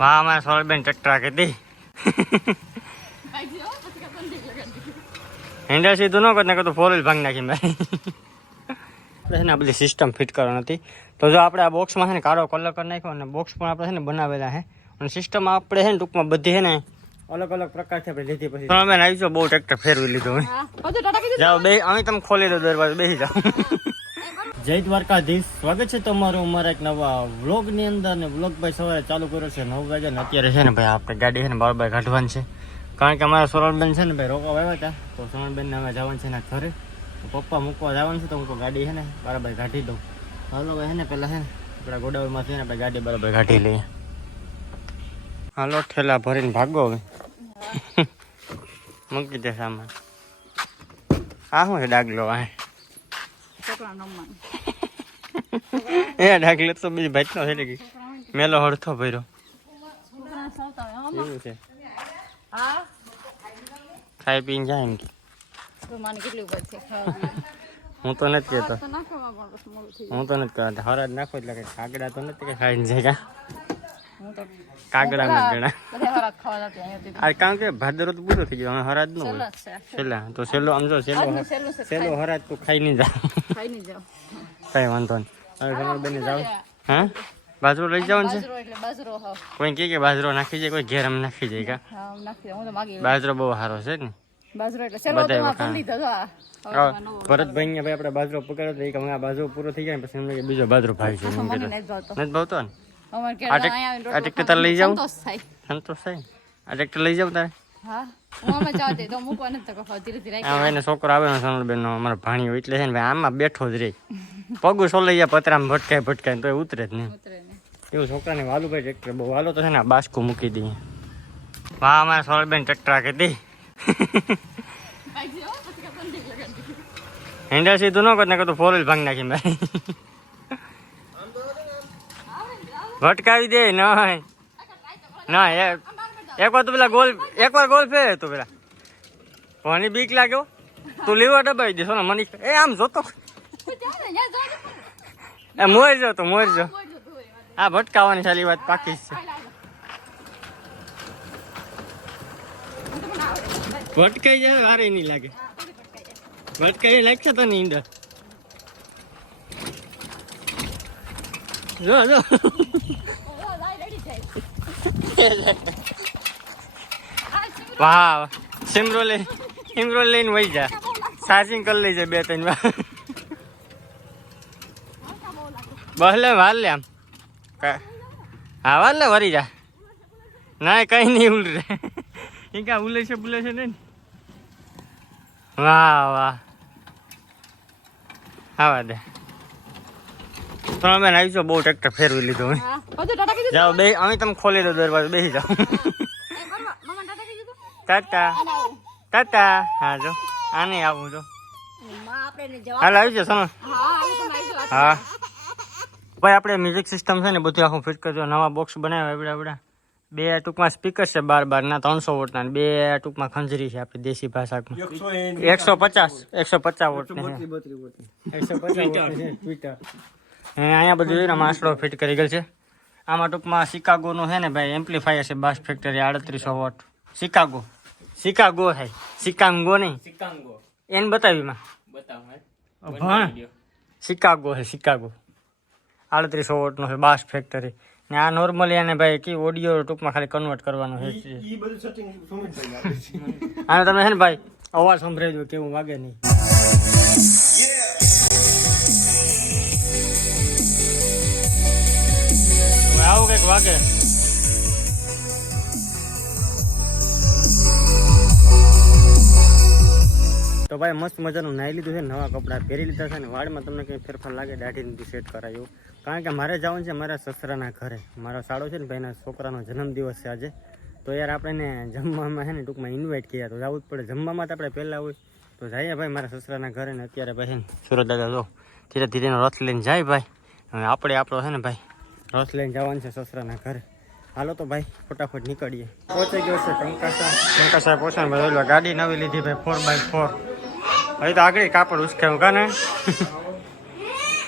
વાહ અમારા સોલબેન ટ્રેક્ટર કીધી. હેન્ડલ સીધું ન કરત ને તો ફોર વ્હીલ ભાંગ નાખી મેં આપણે છે ને આ બધી સિસ્ટમ ફિટ કરવાની હતી. તો જો આપણે આ બોક્સમાં છે ને કાળો કલર કરી નાખ્યો અને બોક્સ પણ આપણે છે ને બનાવેલા છે. અને સિસ્ટમ આપણે છે ને ટૂંકમાં બધી છે ને અલગ અલગ પ્રકારથી આપણે લીધી પછી. તમે આવી જાઓ બહુ ટ્રેક્ટર ફેરવી લીધું જાઓ બે અમે તમે ખોલી દો દરવાજો બેસી જાઓ. જય દ્વારકાધીશ. સ્વાગત છે તમારું અમારા એક નવા વ્લોગની અંદર ને વ્લોગ ભાઈ સવારે ચાલુ કર્યો છે. નવ વાગે ને અત્યારે છે ને ભાઈ આપણે ગાડી છે ને બરાબર કાઢવાની છે. કારણ કે અમારા સોરણબેન છે ને ભાઈ રોકવા આવ્યા હતા. તો સોરલબેન ને અમે જવાનું છે ને ઘરે. પપ્પા મૂકવા જવાનું છે તો હું ગાડી છે ને બરાબર કાઢી દઉં. હાલો ભાઈ છે ને પેલા છે ને આપણા ગોડાઉનમાં છે ને ભાઈ ગાડી બરાબર કાઢી લઈએ. હાલો, ઠેલા ભરીને ભાગો હવે. મૂકી દે સામાન. આ શું છે ડાગલો આ? એ ઢાકલે તો બીજી ભાઈ નો છે કે મેલો હડથો ભર્યો. એવું છે. ખાઈ પીને જાય એમ કે. હું તો નથી કહેતો હું તો નથી કહેતો હરાજ નાખો એટલે કાગડા તો નથી કે ખાઈને જાય કાગડા નથી ગણા. આ કારણ કે ભાદરો તો પૂરો થઈ ગયો. હવે હરાજ નો હોય. છેલ્લા. તો છેલ્લો આમ જો છેલ્લો છેલ્લો હરાજ તું ખાઈ નહીં જા. કઈ વાંધો નહીં. હવે તમારે બેને જાવ હા? બાજરો લઈ જવાનું છે? કોઈ કહે કે બાજરો નાખી જાય કોઈ ઘેર આમ નાખી જાય કા? બાજરો બહુ સારો છે ને? ભરતભાઈ ને ભાઈ આપણે બાજરો પકડ્યો તો કે આ બાજરો પૂરો થઈ જાય પછી એમને બીજો બાજરો ભાઈ છે નથી ભાવતો. ને? આ ટ્રેક્ટર તારે લઈ જાઉં? સંતોષ થાય. આ ટ્રેક્ટર લઈ જાવ તારે? છોકરો આવે સોનલબેન નો અમારો ભાણિયો એટલે છે ને ભાઈ આમાં બેઠો જ રહે. પગું સોલાઈ જાય પતરામાં ભટકાય ભટકાય તો ઉતરે જ નહીં એવું છોકરાને વાલું ભાઈ ટ્રેક્ટર બહુ વાલો તો છે ને બાસકું મૂકી દઈએ. વાહ અમારા સોનલબેન ટ્રેક્ટર કીધી હેન્ડલ સીધું ન કર ને તો ફોર વ્હીલ ભાંગ નાખી ભાઈ ભટકાવી દે નહીં ના એ- એક વાર તો પેલા ગોલ એક વાર ગોલ ફેર તો પેલા. ભણી બીક લાગ્યો? તું લીવર દબાવી દેશો ને મની એ આમ જોતો. એ મોર જો તો મોર જો. આ ભટકાવાની સારી વાત પાકી છે. ભટકાઈ જાય વારે નહીં લાગે. ભટકાઈ લાગશે તો નહીં અંદર જો જો. વાહ સિમરો લઈ સિમરો લઈને વહી જા. ચાર્જિંગ કરી લેજે બે ત્રણ વાર. બસ વાલ લે આમ. હા વાલ લે વરી જા. ના કઈ નહીં ઉલ રે એ કાંઈ ઉલે છે બુલે છે નહીં વાહ વાહ. આવા દે. તો અમે બહુ ટ્રેક્ટર ફેરવી લીધું જાઓ બે અમે તમે ખોલી દો દરવાજો બેસી જાઓ. ટાટા ટાટા હા જો. આને આવું જો હાલ આવી જશો હા ભાઈ આપણે મ્યુઝિક સિસ્ટમ છે ને બધું આખું ફિટ કરજો. નવા બોક્સ બનાવ્યા આપણે આપણે બે ટૂંકમાં સ્પીકર છે બાર બાર ના ત્રણસો વોટના ને. બે ટૂંકમાં ખંજરી છે આપણી દેશી ભાષામાં. એકસો પચાસ એકસો પચાસ વોટની છે. એકસો પચાસ છે ટ્વિટર અહીંયા બધું જોઈને માસડો ફિટ કરી ગયેલ છે. આમાં ટૂંકમાં શિકાગોનું છે ને ભાઈ એમ્પ્લીફાયર છે બાસ ફેક્ટરી આડત્રીસો વોટ શિકાગો શિકાગો થાય શિકાંગો નહીં. એને બતાવીમાં ભણ શિકાગો છે શિકાગો. આડત્રીસો વોટનો છે બાસ ફેક્ટરી ને આ નોર્મલી એને ભાઈ કી ઓડિયો ટૂંકમાં ખાલી કન્વર્ટ કરવાનો છે ઈ બધું સેટિંગ સુમિતભાઈ આને તમે છે ને ભાઈ અવાજ સંભળાવી દો કેવું વાગે નહીં. હવે આવું કંઈક વાગે. તો ભાઈ મસ્ત મજાનું નાહી લીધું છે, નવા કપડાં પહેરી લીધા છે ને વાળમાં તમને કંઈ ફેરફાર લાગે દાઢી નથી સેટ કરાયું કારણ કે મારે જવાનું છે મારા સસરાના ઘરે. મારો સાડો છે ને ભાઈના છોકરાનો જન્મદિવસ છે આજે. તો યાર આપણે ને જમવામાં છે ને ટૂંકમાં ઇન્વાઇટ કર્યા તો જવું જ પડે. જમવામાં તો આપણે પહેલાં હોય. તો જઈએ ભાઈ મારા સસરાના ઘરે ને અત્યારે ભાઈ સુરત દાદા જો ધીરે ધીરે એનો રથ લઈને જાય ભાઈ. હવે આપણે આપણો છે ને ભાઈ રથ લઈને જવાનું છે સસરાના ઘરે. હાલો તો ભાઈ ફટાફટ નીકળીએ. પહોંચી ગયો છે કંકાસા કંકાસા પહોંચે ગાડી નવી લીધી ભાઈ ફોર બાય ફોર હવે તો આગળ કાપડ ઉસકાયું કાને?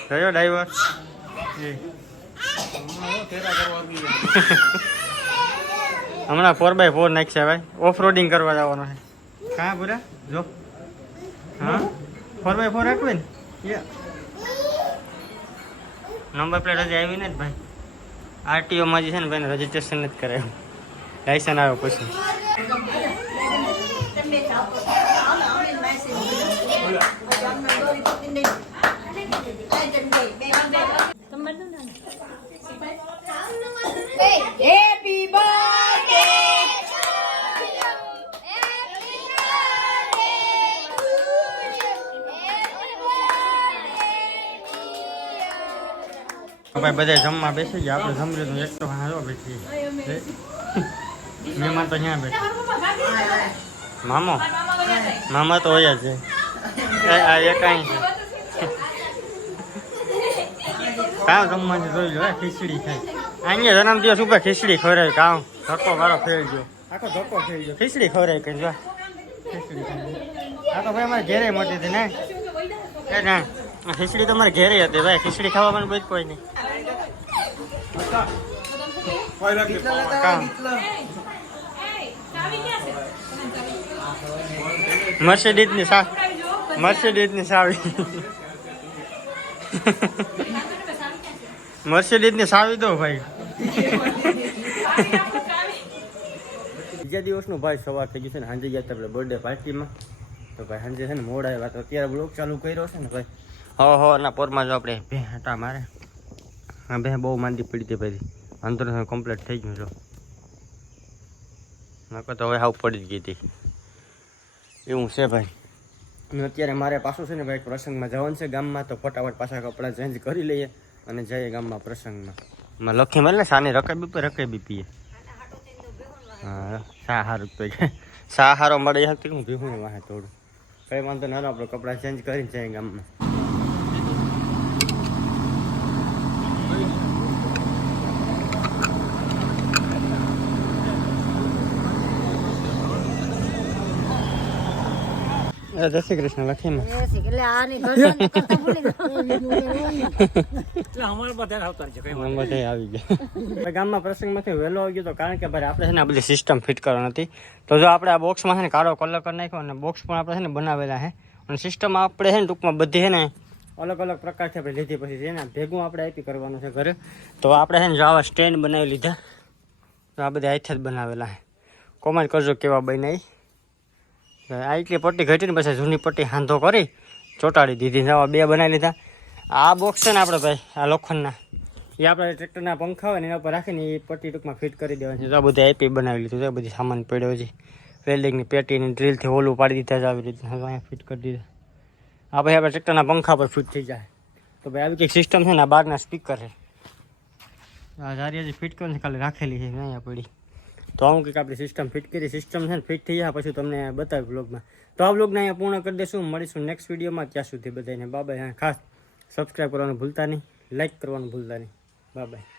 થયો ડ્રાઈવર. હમણાં ફોર બાય ફોર નાખશે ભાઈ. ઓફ રોડિંગ કરવા જવાનો છે. કાં પૂરા? જો. હા? ફોર બાય ફોર રાખવે ને? નંબર પ્લેટ હજી આવી ને જ ભાઈ. આરટીઓમાં જે છે ને ભાઈને રજીસ્ટ્રેશન નથી કરાયું. લાયસન્સ આવ્યો પછી Happy birthday to you. Happy birthday to you. Happy birthday ભાઈ બધા જમવા બેસી ગયા. આપણે જમી લીધું એક તો હારો બેસી મહેમાન તો ત્યાં બેઠા. મામો? મામા તો હોય જ છે. આ એક અહીં છે કામ જમવાનું જોઈ લો હે, ખીચડી ખાય અહીંયા જન્મદિવસ ઉપર ખીચડી ખવડાવી કામ ધક્કો મારો ફેર ગયો. આખો ધક્કો ફેર ગયો. ખીચડી ખવડાવી કરી જો ખીચડી. આ તો ભાઈ અમારે ઘેરે મોટી હતી ને. એ ના આ ખીચડી તો અમારે ઘેરે હતી ભાઈ. ખીચડી ખાવાનું બધું કોઈ નહીં. કામ મર્સિડીઝ ની સા મર્સિડીઝની સાવી મર્સિડીઝની સાવી દો ભાઈ. બીજા દિવસનું ભાઈ સવાર થઈ ગયું છે ને સાંજે ગયા હતા આપણે બર્થડે પાર્ટીમાં તો ભાઈ સાંજે છે ને મોડા આવ્યા તો અત્યારે બ્લોગ ચાલુ કર્યો છે ને ભાઈ. હો હો ના પોરમાં જો આપણે બે હટા મારે. હા બે બહુ માંદી પડી હતી ભાઈ. અંતર કમ્પ્લીટ થઈ ગયું છો નકર તો હવે હાવ પડી જ ગઈ હતી. એવું છે ભાઈ. અને અત્યારે મારે પાછું છે ને ભાઈ પ્રસંગમાં જવાનું છે ગામમાં, તો ફટાફટ પાછા કપડાં ચેન્જ કરી લઈએ અને જઈએ ગામમાં પ્રસંગમાં. લખી મળે ને, સાની રકાબી પર રકાબી પીએ. હા સા હારું તો સા હારો મળે હું ભીહું વાહે થોડું કઈ વાંધો ના આપણે કપડાં ચેન્જ કરીને જઈએ ગામમાં. એ જય શ્રી કૃષ્ણ લખીને. એટલે આની ઘરસંગ કરતા ભૂલી જાઓ. નંબર બધા આવી ગયા. ગામમાં પ્રસંગમાંથી વહેલો આવી ગયો તો કારણ કે ભાઈ આપણે છે ને આ બધી સિસ્ટમ ફિટ કરવાની હતી. તો જો આપણે આ બોક્સમાં છે ને કાળો કલર કરી નાખ્યો અને બોક્સ પણ આપણે છે ને બનાવેલા છે. અને સિસ્ટમ આપણે છે ને ટૂંકમાં બધી છે ને અલગ અલગ પ્રકારથી આપણે લીધી. પછી છે ને ભેગું આપણે આપી કરવાનું છે ઘરે. તો આપણે છે ને જો આવા સ્ટેન્ડ બનાવી લીધા. તો આ બધા હાથે જ બનાવેલા છે. કોમેન્ટ કરજો કેવા બનાવી આ એટલી પટ્ટી ઘટીને પછી જૂની પટ્ટી હાંધો કરી ચોંટાડી દીધી. નવા બે બનાવી લીધા. આ બોક્સ છે ને આપણે ભાઈ, આ લોખંડના. એ આપણે ટ્રેક્ટરના પંખા હોય ને એના પર રાખીને એ પટ્ટી ટૂંકમાં ફિટ કરી દેવાની છે. તો બધી આઈપી બનાવી લીધું છે બધી સામાન પડ્યો છે. વેલ્ડિંગની પેટીની ડ્રીલથી હોલું પાડી દીધા છે, આવી રીતના અહીંયા ફિટ કરી દીધા. આ ભાઈ આપણે ટ્રેક્ટરના પંખા પર ફિટ થઈ જાય. તો ભાઈ, આવી કંઈક સિસ્ટમ છે ને, આ બારના સ્પીકર છે. આ જારી હજી ફિટ કરીને ખાલી રાખેલી છે, અહીંયા પડી. તો આવું કંઈક આપણી સિસ્ટમ ફિટ કરી. સિસ્ટમ છે ને ફિટ થઈ જાય પછી તમને બતાવ્યું બ્લોગમાં તો આ બ્લોગને અહીંયા પૂર્ણ કરી દઈશું. મળીશું નેક્સ્ટ વિડીયોમાં ત્યાં સુધી બધાને બાબાઈ હા, ખાસ સબસ્ક્રાઈબ કરવાનું ભૂલતા નહીં. લાઈક કરવાનું ભૂલતા નહીં. બાય